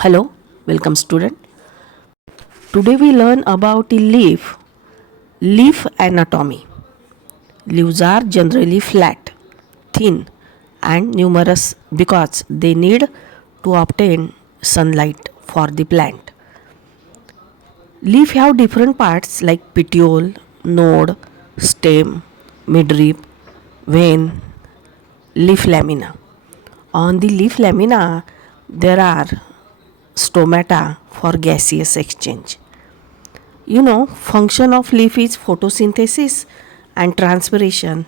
Hello, welcome student. Today we learn about the leaf anatomy. Leaves are generally flat, thin and numerous because they need to obtain sunlight for the plant. Leaf have different parts like petiole, node, stem, midrib, vein, leaf lamina. On the leaf lamina there are stomata for gaseous exchange. Function of leaf is photosynthesis and transpiration,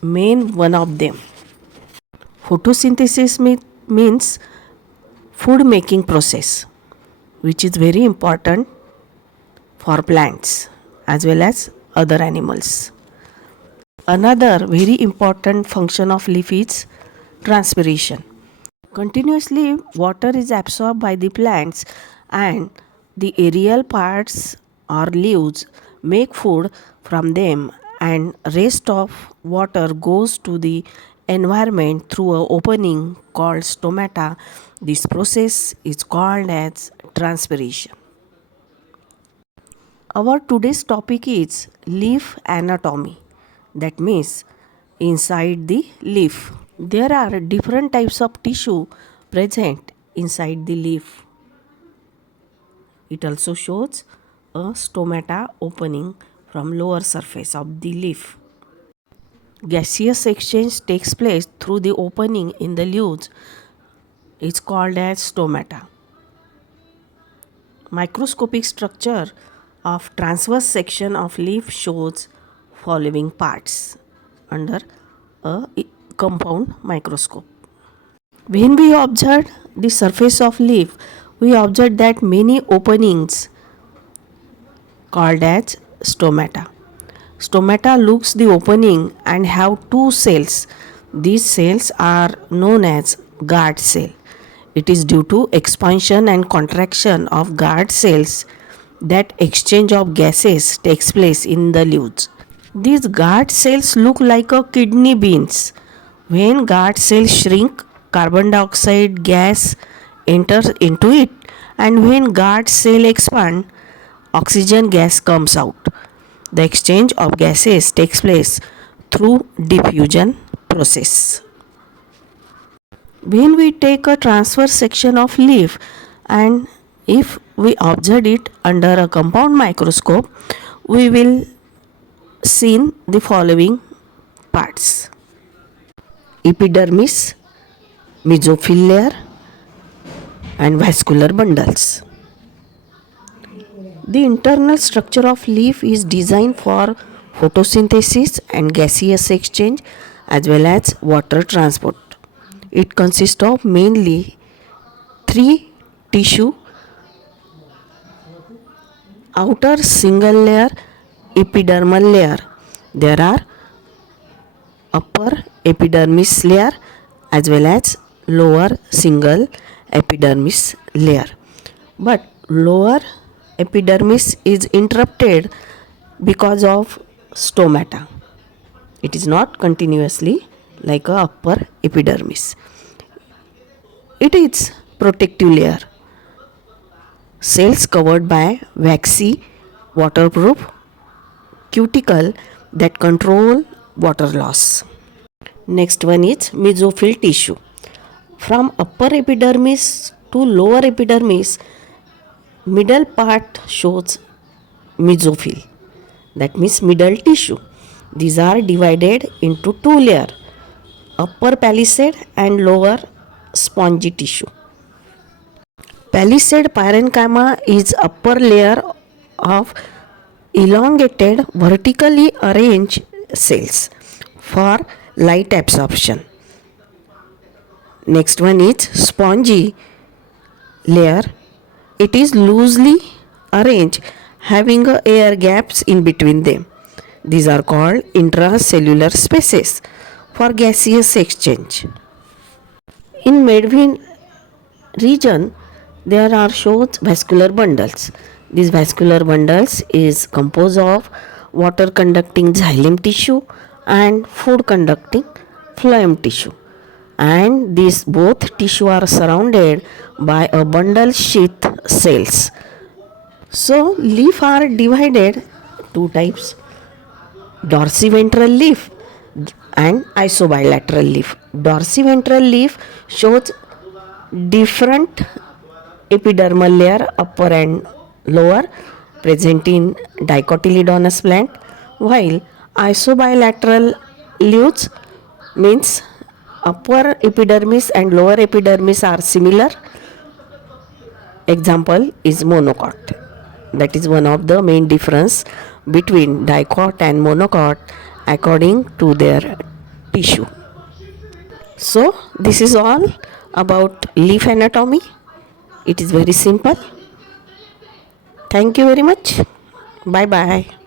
main one of them. Photosynthesis means food making process, which is very important for plants as well as other animals. Another very important function of leaf is transpiration. Continuously water is absorbed by the plants and the aerial parts or leaves make food from them, and rest of water goes to the environment through an opening called stomata. This process is called as transpiration. Our today's topic is leaf anatomy. That means inside the leaf. There are different types of tissue present inside the leaf. It also shows a stomata opening from lower surface of the leaf. Gaseous exchange takes place through the opening in the leaves. It's called as stomata. Microscopic structure of transverse section of leaf shows following parts under a compound microscope. When we observe the surface of leaf, we observe that many openings called as stomata. Stomata looks the opening and have two cells. These cells are known as guard cell. It is due to expansion and contraction of guard cells that exchange of gases takes place in the leaves. These guard cells look like a kidney beans. When guard cells shrink, carbon dioxide gas enters into it, and when guard cell expand, oxygen gas comes out. The exchange of gases takes place through diffusion process. When we take a transverse section of leaf and if we observe it under a compound microscope, we will see the following parts: epidermis, mesophyll layer and vascular bundles. The internal structure of leaf is designed for photosynthesis and gaseous exchange as well as water transport. It consists of mainly three tissue: outer single layer, epidermal layer. There are upper epidermis layer as well as lower single epidermis layer. But lower epidermis is interrupted because of stomata. It is not continuously like a upper epidermis. It is protective layer. Cells covered by waxy, waterproof cuticle that control water loss. Next one is mesophyll tissue. From upper epidermis to lower epidermis, middle part shows mesophyll. That means middle tissue. These are divided into two layers: upper palisade and lower spongy tissue. Palisade parenchyma is upper layer of elongated vertically arranged cells for light absorption. Next one is spongy layer. It is loosely arranged, having air gaps in between them. These are called intracellular spaces for gaseous exchange. In midvein region, there are shows vascular bundles. These vascular bundles is composed of water conducting xylem tissue and food conducting phloem tissue. and these both tissue are surrounded by a bundle sheath cells. So leaf are divided two types: dorsiventral leaf and isobilateral leaf. Dorsiventral leaf shows different epidermal layer, upper and lower, present in dicotyledonous plant, while isobilateral leaves means upper epidermis and lower epidermis are similar. Example is monocot. That is one of the main difference between dicot and monocot according to their tissue. So this is all about leaf anatomy. It is very simple. Thank you very much. Bye bye.